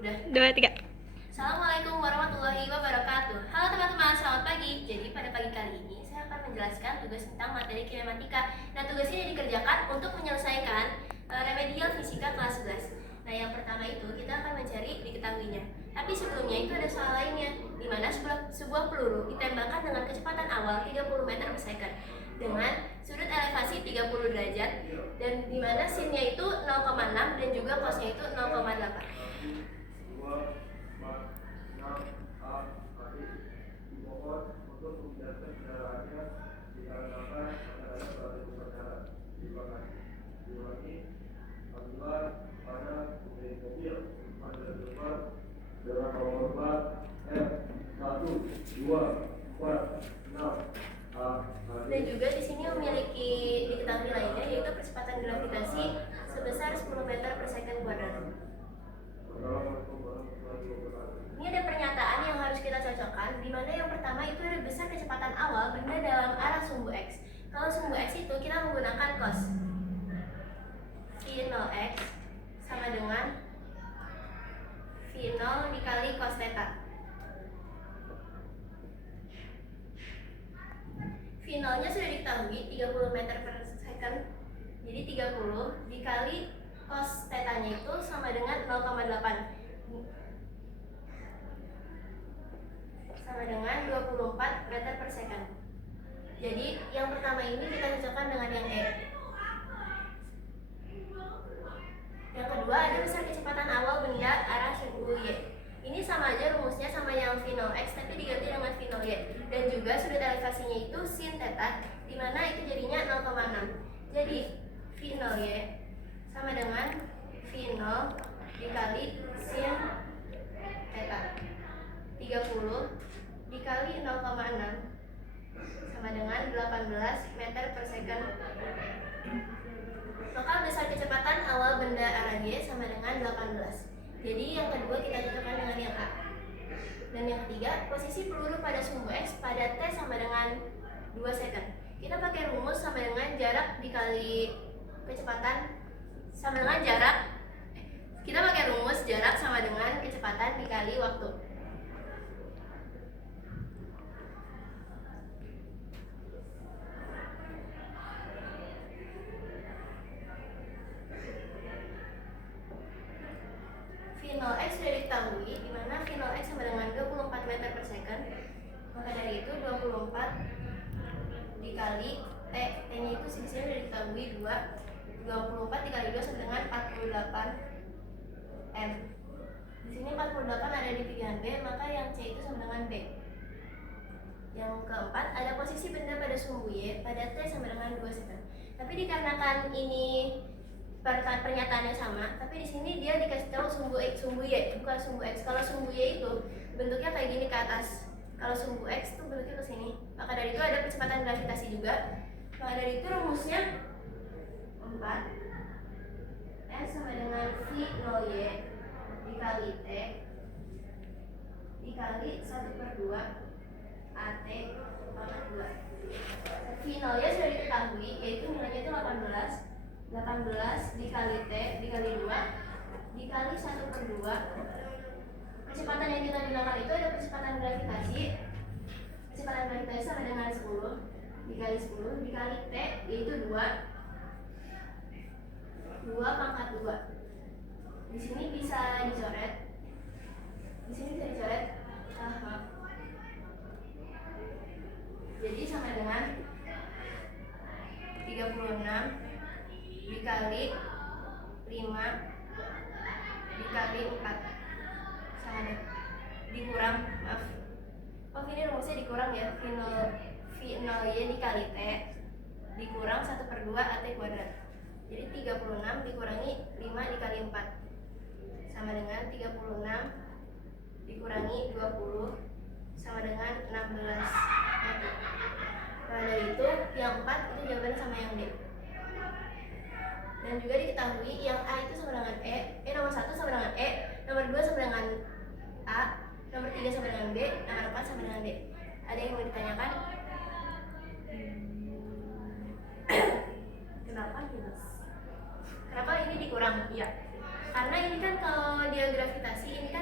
Udah. 2, 3. Assalamualaikum warahmatullahi wabarakatuh. Halo teman-teman, selamat pagi. Jadi pada pagi kali ini saya akan menjelaskan tugas tentang materi kinematika. Nah, tugas ini dikerjakan untuk menyelesaikan remedial fisika kelas 11. Nah, yang pertama itu kita akan mencari diketahuinya. Tapi sebelumnya itu ada soal lainnya, di mana sebuah peluru ditembakkan dengan kecepatan awal 30 meter per second dengan sudut elevasi 30 derajat dan di mana sinnya itu 0,6 dan juga cosnya itu 0,8. Dan juga di sini memiliki diketahui lainnya yaitu kecepatan gravitasi sebesar 10 meter per second kuadrat. Ini ada pernyataan yang harus kita cocokkan, di mana yang pertama itu ada besar kecepatan awal benda dalam arah sumbu X. Kalau sumbu X itu kita menggunakan cos V0x sama dengan V0 dikali cos theta. V0 nya sudah diketahui 30 meter per second, jadi 30 dikali cos theta nya itu sama dengan 0,8 sama dengan 24 meter per second. Jadi yang pertama ini kita cocokkan dengan yang E. Yang kedua ada besar kecepatan awal benda arah sumbu Y. Ini sama aja rumusnya sama yang V0x tapi diganti dengan V0y. Dan juga sudut elevasinya itu sin theta, di mana itu jadinya 0,6. Jadi V0y sama dengan V0 dikali sin theta 30 dikali 0,6 sama dengan 18 meter per second. Maka besar kecepatan awal benda arah Y sama dengan 18. Jadi yang kedua kita cocokkan dengan yang A. Dan yang ketiga, posisi peluru pada sumbu X pada T sama dengan 2 second. Kita pakai rumus sama dengan jarak dikali kecepatan sama dengan jarak. Kita pakai rumus jarak sama dengan kecepatan dikali waktu. V0x sudah diketahui, di mana V0x sama dengan 24 meter per second. Maka dari itu 24 dikali T, T-nya itu sini sudah diketahui 2. 24 dikali 2 sama dengan 48 M. Di sini 48 ada di pilihan B, maka yang C itu sama dengan B. Yang keempat, ada posisi benda pada sumbu Y pada T sama dengan 2 second. Tapi dikarenakan ini pernyataannya sama, tapi di sini dia dikasih tahu sumbu X, sumbu Y, bukan sumbu X. Kalau sumbu Y itu bentuknya kayak gini ke atas. Kalau sumbu X itu bentuknya ke sini. Maka dari itu ada kecepatan gravitasi juga. Maka dari itu rumusnya 4 S sama dengan V0y dikali T dikali 1/2 AT pangkat 2. V0 nya sudah diketahui, yaitu nilainya itu 18 dikali T dikali 2 dikali 1/2. Kecepatan yang kita gunakan itu ada kecepatan gravitasi. Kecepatan gravitasi sama dengan 10 dikali 10 dikali T, yaitu 2 pangkat 2. Di sini bisa dicoret. Di sini bisa dicoret. Jadi sama dengan 36 dikali 5 dikali 4 sama dengan dikurang, maaf. Ini rumusnya dikurang ya. V0y dikali T dikurang 1/2 AT kuadrat. Jadi 36 dikurangi 5 dikali 4 sama dengan 36 dikurangi 20 sama dengan 16 meter. Nah dari itu yang 4 itu jawabannya sama yang D. Dan juga diketahui yang A itu sama dengan nomor 1 sama dengan E, nomor 2 sama dengan A, nomor 3 sama dengan B, nomor 4 sama dengan D. Ada yang mau ditanyakan? Kenapa ini dikurang? Iya. Karena ini kan kalau dia gravitasi, ini kan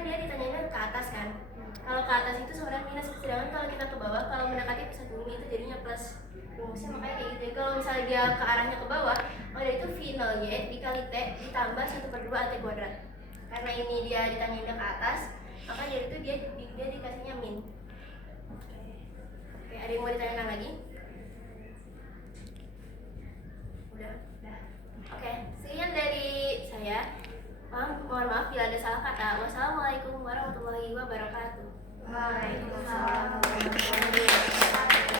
ke atas itu sebenarnya minus, sedangkan kalau kita ke bawah, kalau mendekati pusat bumi itu jadinya plus. Rumusnya makanya kayak gitu. Jadi kalau misalnya dia ke arahnya ke bawah, maka itu V 0Y dikali T ditambah 1/2 AT kuadrat. Karena ini dia ditanyainnya ke atas, maka dari itu dia dikasihnya min. Oke, ada yang mau ditanyakan lagi? Udah. Oke, sekian dari saya. Mohon maaf bila ada salah kata. Wassalamualaikum warahmatullahi wabarakatuh. Waalaikumsalam.